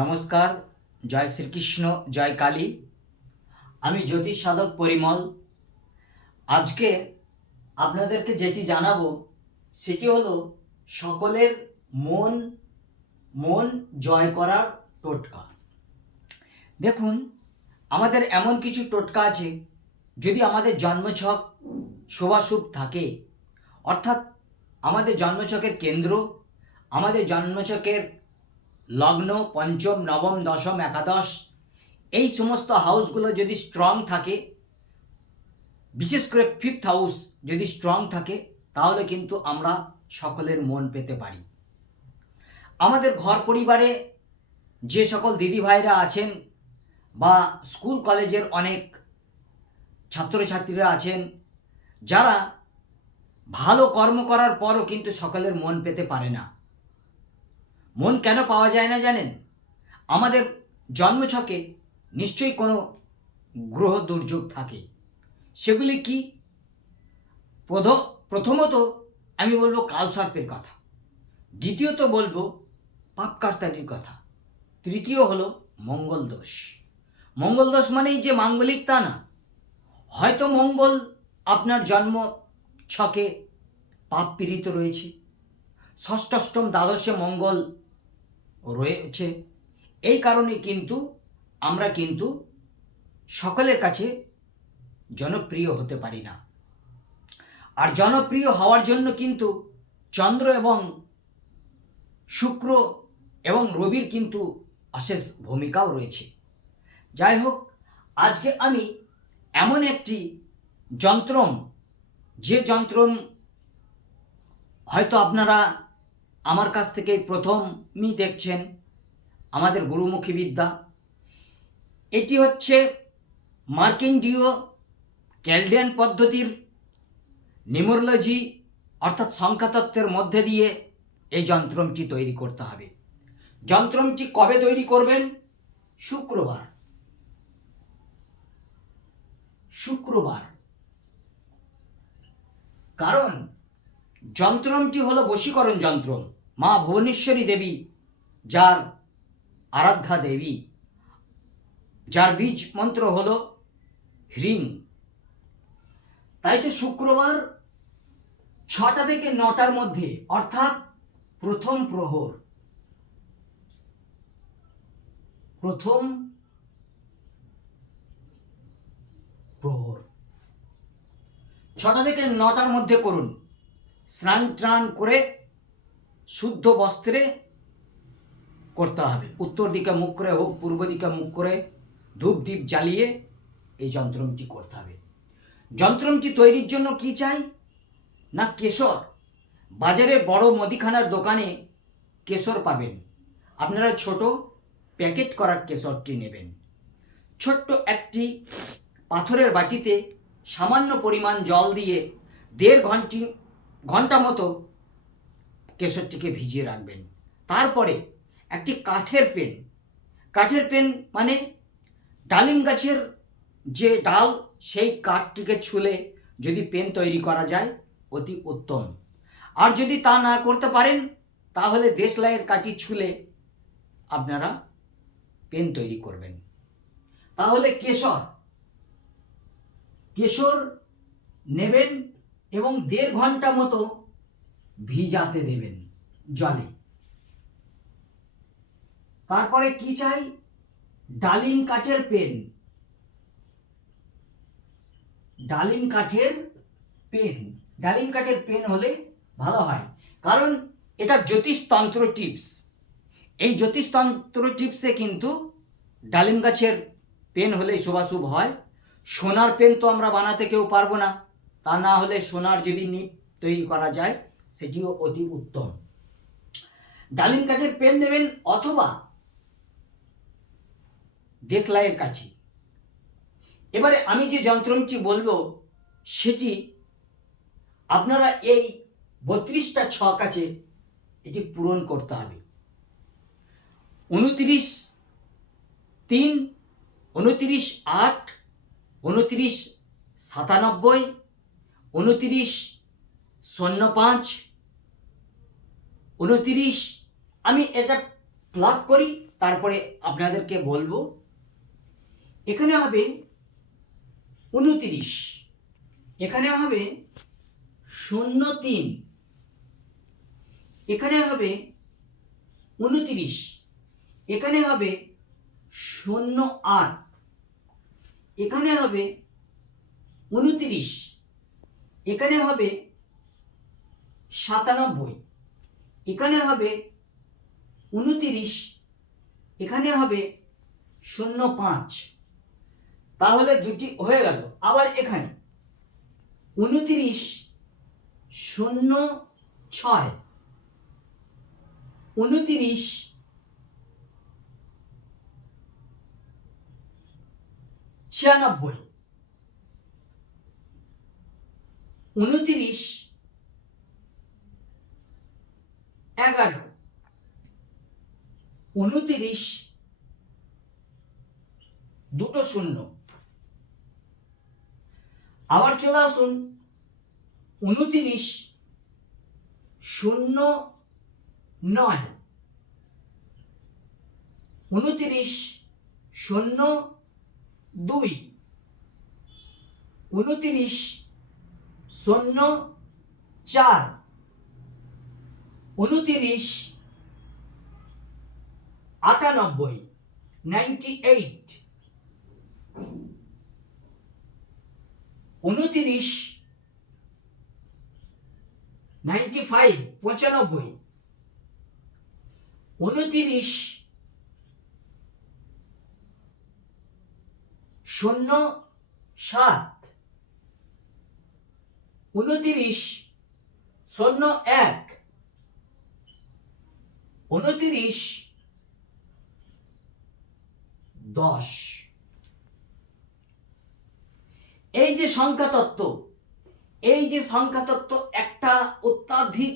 নমস্কার, জয় শ্রীকৃষ্ণ, জয় কালী। আমি জ্যোতিষ সাধক পরিমল। আজকে আপনাদেরকে যেটি জানাব, সেটি হলো সকলের মন মন জয় করার টোটকা। দেখুন, আমাদের এমন কিছু টোটকা আছে, যদি আমাদের জন্মছক শোভাশুভ থাকে, অর্থাৎ আমাদের জন্মছকের কেন্দ্র, আমাদের জন্মছকের লগ্ন, পঞ্চম, নবম, দশম, একাদশ, এই সমস্ত হাউসগুলো যদি স্ট্রং থাকে, বিশেষ করে ফিফথ হাউস যদি স্ট্রং থাকে, তাহলে কিন্তু আমরা সকলের মন পেতে পারি। আমাদের ঘর পরিবারে যে সকল দিদি ভাইরা আছেন বা স্কুল কলেজের অনেক ছাত্রছাত্রীরা আছেন, যারা ভালো কর্ম করার পরও কিন্তু সকলের মন পেতে পারে না। মন কেন পাওয়া যায় না জানেন? আমাদের জন্মছকে নিশ্চয়ই কোনো গ্রহ দুর্যোগ থাকে। সেগুলি কি? প্রথমত আমি বলব কালসর্পের কথা। দ্বিতীয়ত বলব পাপকার্তারির কথা। তৃতীয় হলো মঙ্গল দোষ। মঙ্গল দোষ মানেই যে মাঙ্গলিক তা না। হয়তো মঙ্গল আপনার জন্ম ছকে পাপ পীড়িত রয়েছে। ষষ্ঠষ্টম দ্বাদশে মঙ্গল রয়েছে। এই কারণে কিন্তু আমরা কিন্তু সকলের কাছে জনপ্রিয় হতে পারি না। আর জনপ্রিয় হওয়ার জন্য কিন্তু চন্দ্র এবং শুক্র এবং রবির কিন্তু অশেষ ভূমিকাও রয়েছে। যাই হোক, আজকে আমি এমন একটি যন্ত্রম, যে যন্ত্রম হয়তো আপনারা আমার কাছ থেকে প্রথমই দেখছেন আমাদের গুরুমুখী বিদ্যা। এটি হচ্ছে মার্কিন্ডিও ক্যালডিয়ান পদ্ধতির নিউমোরোলজি, অর্থাৎ সংখ্যাতত্ত্বের মধ্যে দিয়ে এই যন্ত্রমটি তৈরি করতে হবে। যন্ত্রমটি কবে তৈরি করবেন? শুক্রবার। শুক্রবার। কারণ যন্ত্রমটি হলো বশীকরণ যন্ত্র মা ভুবনেশ্বরী দেবী, যার আরাধ্যা দেবী, যার বীজ মন্ত্র হল হ্রিং তাই তো শুক্রবার ছটা থেকে নটার মধ্যে, অর্থাৎ প্রথম প্রহর। প্রথম প্রহর। ছটা থেকে নটার মধ্যে করুন। স্নান টান করে শুদ্ধ বস্ত্রে করতে হবে। উত্তর দিকে মুখ করে হোক, পূর্ব দিকে মুখ করে ধূপ দ্বীপ জ্বালিয়ে এই যন্ত্রমটি করতে হবে। যন্ত্রমটি তৈরির জন্য কি চাই? না কেশর? বাজারে বড় মুদিখানার দোকানে কেশর পাবেন। আপনারা ছোট প্যাকেট করা কেশরটি নেবেন। ছোট্ট একটি পাথরের বাটিতে সামান্য পরিমাণ জল দিয়ে দেড় ঘন্টি ঘণ্টা মতো কেশরটিকে ভিজিয়ে রাখবেন। তারপরে একটি কাঠের পেন। কাঠের পেন মানে ডালিম গাছের যে ডাল, সেই কাঠটিকে ছুলে যদি পেন তৈরি করা যায়, অতি উত্তম। আর যদি তা না করতে পারেন, তাহলে দেশলাইয়ের কাঠি ছুলে আপনারা পেন তৈরি করবেন। তাহলে কেশর কেশর নেবেন এবং দেড় ঘণ্টা মতো ভিজাতে দেবেন জলে। তারপরে কি চাই? ডালিম কাঠের পেন। ডালিম কাঠের পেন। ডালিম কাঠের পেন হলে ভালো হয়। কারণ এটা জ্যোতিষতন্ত্র টিপস। এই জ্যোতিষতন্ত্র টিপসে কিন্তু ডালিম গাছের পেন হলে শুভাশুভ হয়। সোনার পেন তো আমরা বানাতে কেউ পারব না। তা না হলে সোনার যদি নিপ তৈরি করা যায়, সেটিও অতি উত্তম। ডালিম কাঠের পেন নেবেন অথবা দেশলাইয়ের কাছে। এবারে আমি যে যন্ত্রটি বলব, সেটি আপনারা এই বত্রিশটা ছক আছে, এটি পূরণ করতে হবে। উনত্রিশ তিন, উনত্রিশ আট, উনত্রিশ সাতানব্বই উনত্রিশ শূন্য পাঁচ। উনত্রিশ, আমি এটা প্লাগ করি, তারপরে আপনাদেরকে বলব। এখানে হবে উনতিরিশ। এখানে হবে শূন্য তিন। এখানে হবে উনতিরিশ। এখানে হবে শূন্য আট। এখানে হবে উনতিরিশ। এখানে হবে সাতানব্বই, এখানে হবে উনতিরিশ, এখানে হবে শূন্য পাঁচ তাহলে দুটি হয়ে গেল। আবার এখানে উনতিরিশ, শূন্য, ছয়। উনতিরিশ, ছিয়ানব্বই। উনতিরিশ, এগারো, উনতিরিশ, দুটো শূন্য। আবার চলে আসুন, উনতিরিশ, শূন্য, নয়। উনতিরিশ, শূন্য, দুই। উনতিরিশ শূন্য চার। উনতিরিশ আটানব্বই নাইনটি এইট। উনতিরিশ নাইনটি ফাইভ পঁচানব্বই। উনতিরিশ শূন্য সাত। উনতিরিশ, শূন্য এক। উনতিরিশ, দশ। এই যে সংখ্যা তত্ত্ব এই যে সংখ্যা তত্ত্ব একটা অত্যাধিক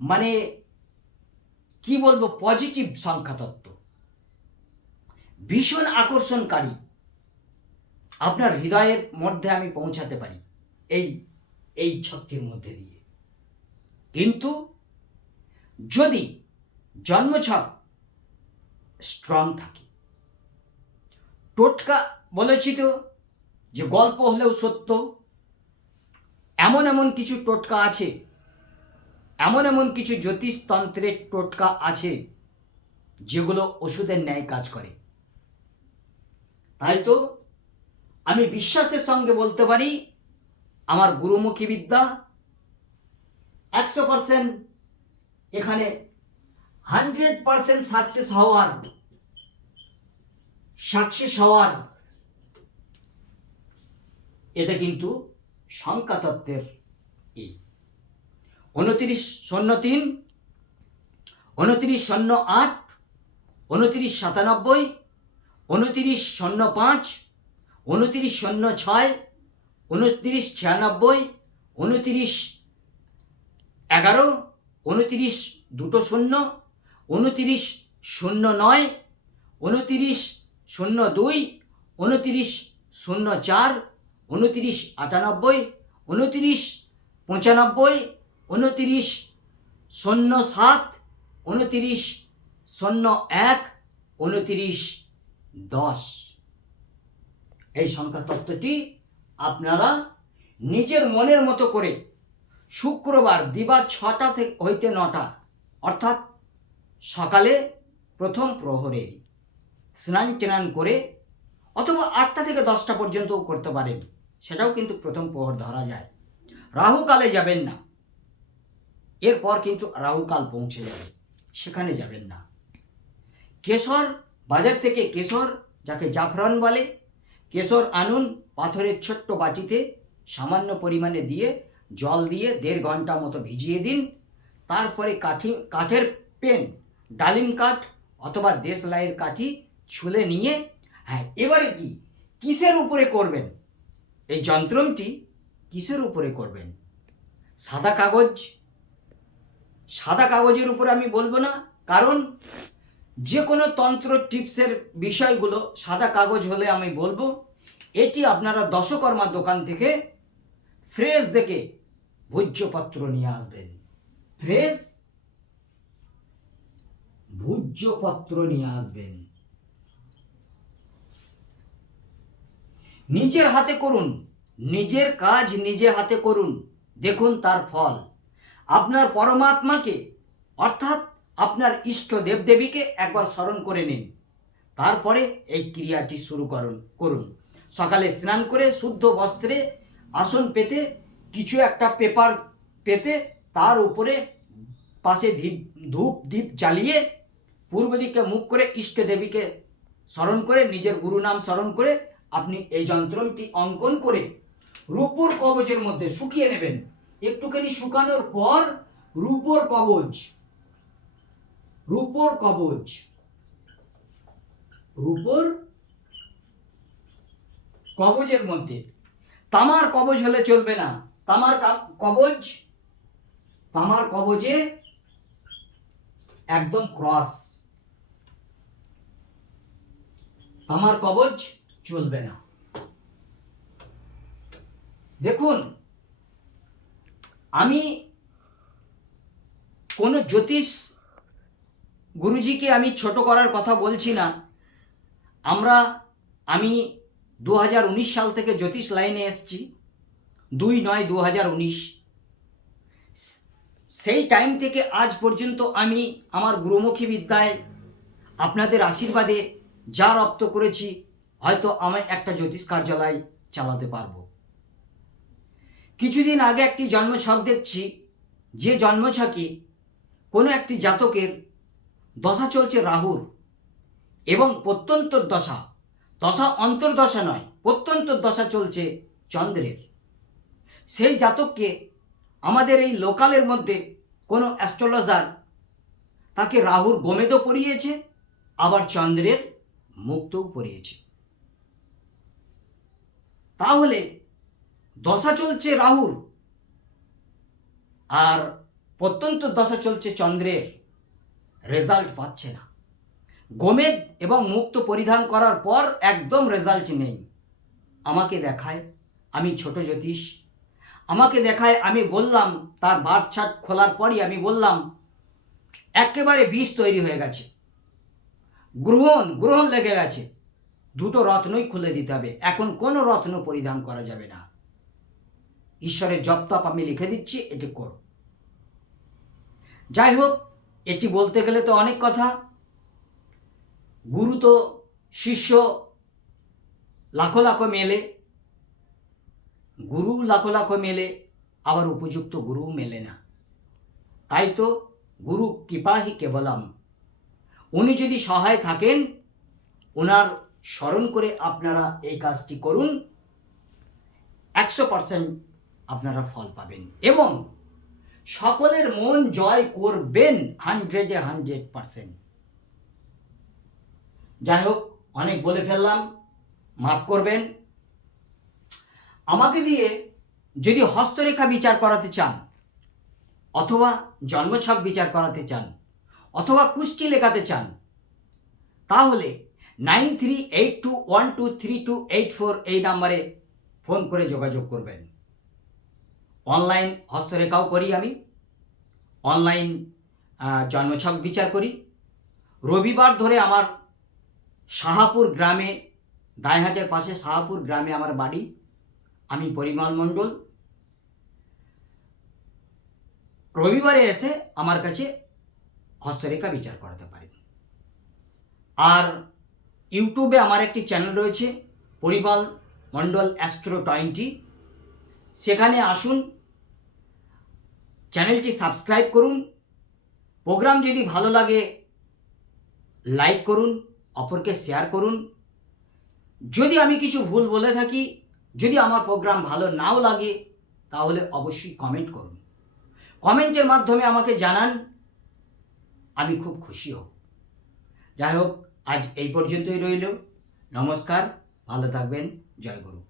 মানে কি বলব পজিটিভ সংখ্যা তত্ত্ব ভীষণ আকর্ষণকারী। আপনার হৃদয়ের মধ্যে আমি পৌঁছাতে পারি। এই এই ছকটির মধ্যে দিয়ে। কিন্তু যদি জন্মছক স্ট্রং থাকে, টোটকা বলেছি তো, যে গল্প হলেও সত্য, এমন এমন কিছু টোটকা আছে, এমন এমন কিছু জ্যোতিষতন্ত্রের টোটকা আছে, যেগুলো ওষুধের ন্যায় কাজ করে। তাই তো আমি বিশ্বাসের সঙ্গে বলতে পারি আমার গুরুমুখী বিদ্যা একশো পারসেন্ট এখানে হান্ড্রেড পারসেন্ট সাকসেস হওয়ার সাকসেস হওয়ার। এটা কিন্তু সংখ্যা তত্ত্বের ই। উনত্রিশ শূন্য তিন, উনত্রিশ শূন্য আট, উনত্রিশ সাতানব্বই, উনত্রিশ শূন্য পাঁচ, উনত্রিশ শূন্য ছয় উনত্রিশ ছিয়ানব্বই, উনত্রিশ এগারো, উনত্রিশ দুটো শূন্য, উনত্রিশ শূন্য নয়, উনত্রিশ শূন্য দুই, উনত্রিশ শূন্য চার, উনত্রিশ আটানব্বই, উনত্রিশ পঁচানব্বই, উনত্রিশ শূন্য সাত, উনত্রিশ শূন্য এক, উনত্রিশ দশ। এই সংখ্যা তত্ত্বটি আপনারা নিজের মনের মতো করে শুক্রবার দিবা ছটা থেকে হইতে নটা, অর্থাৎ সকালে প্রথম প্রহরে স্নান টেনান করে অথবা আটটা থেকে দশটা পর্যন্তও করতে পারেন, সেটাও কিন্তু প্রথম প্রহর ধরা যায়। রাহুকালে যাবেন না। এরপর কিন্তু রাহুকাল পৌঁছে যাবে, সেখানে যাবেন না। কেশর বাজার থেকে কেশর, যাকে জাফরান বলে, কেশর আনুন পাথরের ছোট্ট বাটিতে সামান্য পরিমাণে দিয়ে জল দিয়ে দেড় ঘণ্টা মতো ভিজিয়ে দিন। তারপরে কাঠি, কাঠের পেন, ডালিম কাঠ অথবা দেশলাইয়ের কাঠি ছুলে নিয়ে হ্যাঁ এবারে কি? কিসের উপরে করবেন? এই যন্ত্রমটি কিসের উপরে করবেন? সাদা কাগজ? সাদা কাগজের উপরে আমি বলব না, কারণ যে কোনো তন্ত্র টিপসের বিষয়গুলো সাদা কাগজ হলে আমি বলব। এটি আপনারা দশকর্মা দোকান থেকে ফ্রেশ দেখে ভোজ্যপত্র নিয়ে আসবেন। ফ্রেশ ভোজ্যপত্র নিয়ে আসবেন। নিজের হাতে করুন, নিজের কাজ নিজে হাতে করুন, দেখুন তার ফল। আপনার পরমাত্মাকে, অর্থাৎ আপনার ইষ্ট দেবদেবীকে একবার স্মরণ করে নিন। তারপরে এই ক্রিয়াটি শুরু করুন করুন। সকালে স্নান করে শুদ্ধ বস্ত্রে আসন পেতে, কিছু একটা পেপার পেতে, তার উপরে পাশে ধীপ, ধূপ দ্বীপ জ্বালিয়ে পূর্ব দিকে মুখ করে ইষ্ট দেবীকে স্মরণ করে, নিজের গুরু নাম স্মরণ করে আপনি এই যন্ত্রটি অঙ্কন করে রূপোর কবজের মধ্যে শুকিয়ে নেবেন। একটুখানি শুকানোর পর রূপোর কবজ রূপোর কবজ, রূপোর কবজের মধ্যে। তামার কবজ হলে চলবে না। তামার কবজ তামার কবজে একদম ক্রস। তামার কবজ চলবে না। দেখুন, আমি কোনো জ্যোতিষ গুরুজিকে আমি ছোট করার কথা বলছি না। আমরা আমি দু হাজার উনিশ সাল থেকে জ্যোতিষ লাইনে এসেছি। দুই নয় দু সেই টাইম থেকে আজ পর্যন্ত আমি আমার গুরুমুখী বিদ্যায় আপনাদের আশীর্বাদে যা রপ্ত করেছি, হয়তো আমি একটা জ্যোতিষ কার্যালয় চালাতে পারব। কিছুদিন আগে একটি জন্মছক দেখছি, যে জন্মছকে কোনো একটি জাতকের দশা চলছে রাহুর এবং প্রত্যন্তর দশা। দশা অন্তর্দশা নয় প্রত্যন্তর দশা চলছে চন্দ্রের। সেই জাতককে আমাদের এই লোকালের মধ্যে কোনো অ্যাস্ট্রোলজার তাকে রাহুর গোমেদও পড়িয়েছে আবার চন্দ্রের মুক্তও পড়িয়েছে তাহলে দশা চলছে রাহুর, আর প্রত্যন্ত দশা চলছে চন্দ্রের। রেজাল্ট পাচ্ছে না। গোমেদ এবং মুক্ত পরিধান করার পর একদম রেজাল্ট নেই। আমাকে দেখায়, আমি ছোট জ্যোতিষ। আমাকে দেখায়, আমি বললাম, তার বাচ্চা খোলার পরই আমি বললাম, একেবারে বিষ তৈরি হয়ে গেছে। গ্রহণ গ্রহণ লেগে গেছে। দুটো রত্নই খুলে দিতে হবে। এখন কোনো রত্ন পরিধান করা যাবে না। ঈশ্বরের জপতপ আমি লিখে দিচ্ছি, এটি করো। যাই হোক, এটি বলতে গেলে তো অনেক কথা। গুরু তো শিষ্য লাখো লাখো মেলে, গুরু লাখো লাখো মেলে, আবার উপযুক্ত গুরু মেলে না। তাই তো গুরু কৃপাহি কেবলম। উনি যদি সহায় থাকেন ওনার স্মরণ করে আপনারা এই কাজটি করুন, একশো পার্সেন্ট আপনারা ফল পাবেন এবং সকলের মন জয় করবেন হান্ড্রেডে হান্ড্রেড পার্সেন্ট যাই হোক অনেক বলে ফেললাম, মাফ করবেন। আমাকে দিয়ে যদি হস্তরেখা বিচার করাতে চান, অথবা জন্মছক বিচার করাতে চান, অথবা কুষ্টি লেখাতে চান, তাহলে nine three eight two one two three two eight four এই নাম্বারে ফোন করে যোগাযোগ করবেন। অনলাইন হস্তরেখাও করি আমি। অনলাইন জন্মছক বিচার করি। রবিবার ধরে আমার শাহাপুর গ্রামে দায়হাটের পাশে শাহাপুর গ্রামে আমার বাড়ি। আমি পরিমল মণ্ডল। রবিবারে এসে আমার কাছে হস্তরেখা বিচার করাতে পারেন আর ইউটিউবে আমার একটি চ্যানেল রয়েছে, পরিমল মণ্ডল অ্যাস্ট্রো টোয়েন্টি। সেখানে আসুন, চ্যানেলটি সাবস্ক্রাইব করুন। প্রোগ্রাম যদি ভালো লাগে, লাইক করুন। অপরকে শেয়ার করুন। যদি আমি কিছু ভুল বলে থাকি, যদি আমার প্রোগ্রাম ভালো নাও লাগে, তাহলে অবশ্যই কমেন্ট করুন। কমেন্টের মাধ্যমে আমাকে জানান, আমি খুব খুশি হব। যাই হোক, আজ এই পর্যন্তই রইল। নমস্কার, ভালো থাকবেন, জয় গুরু।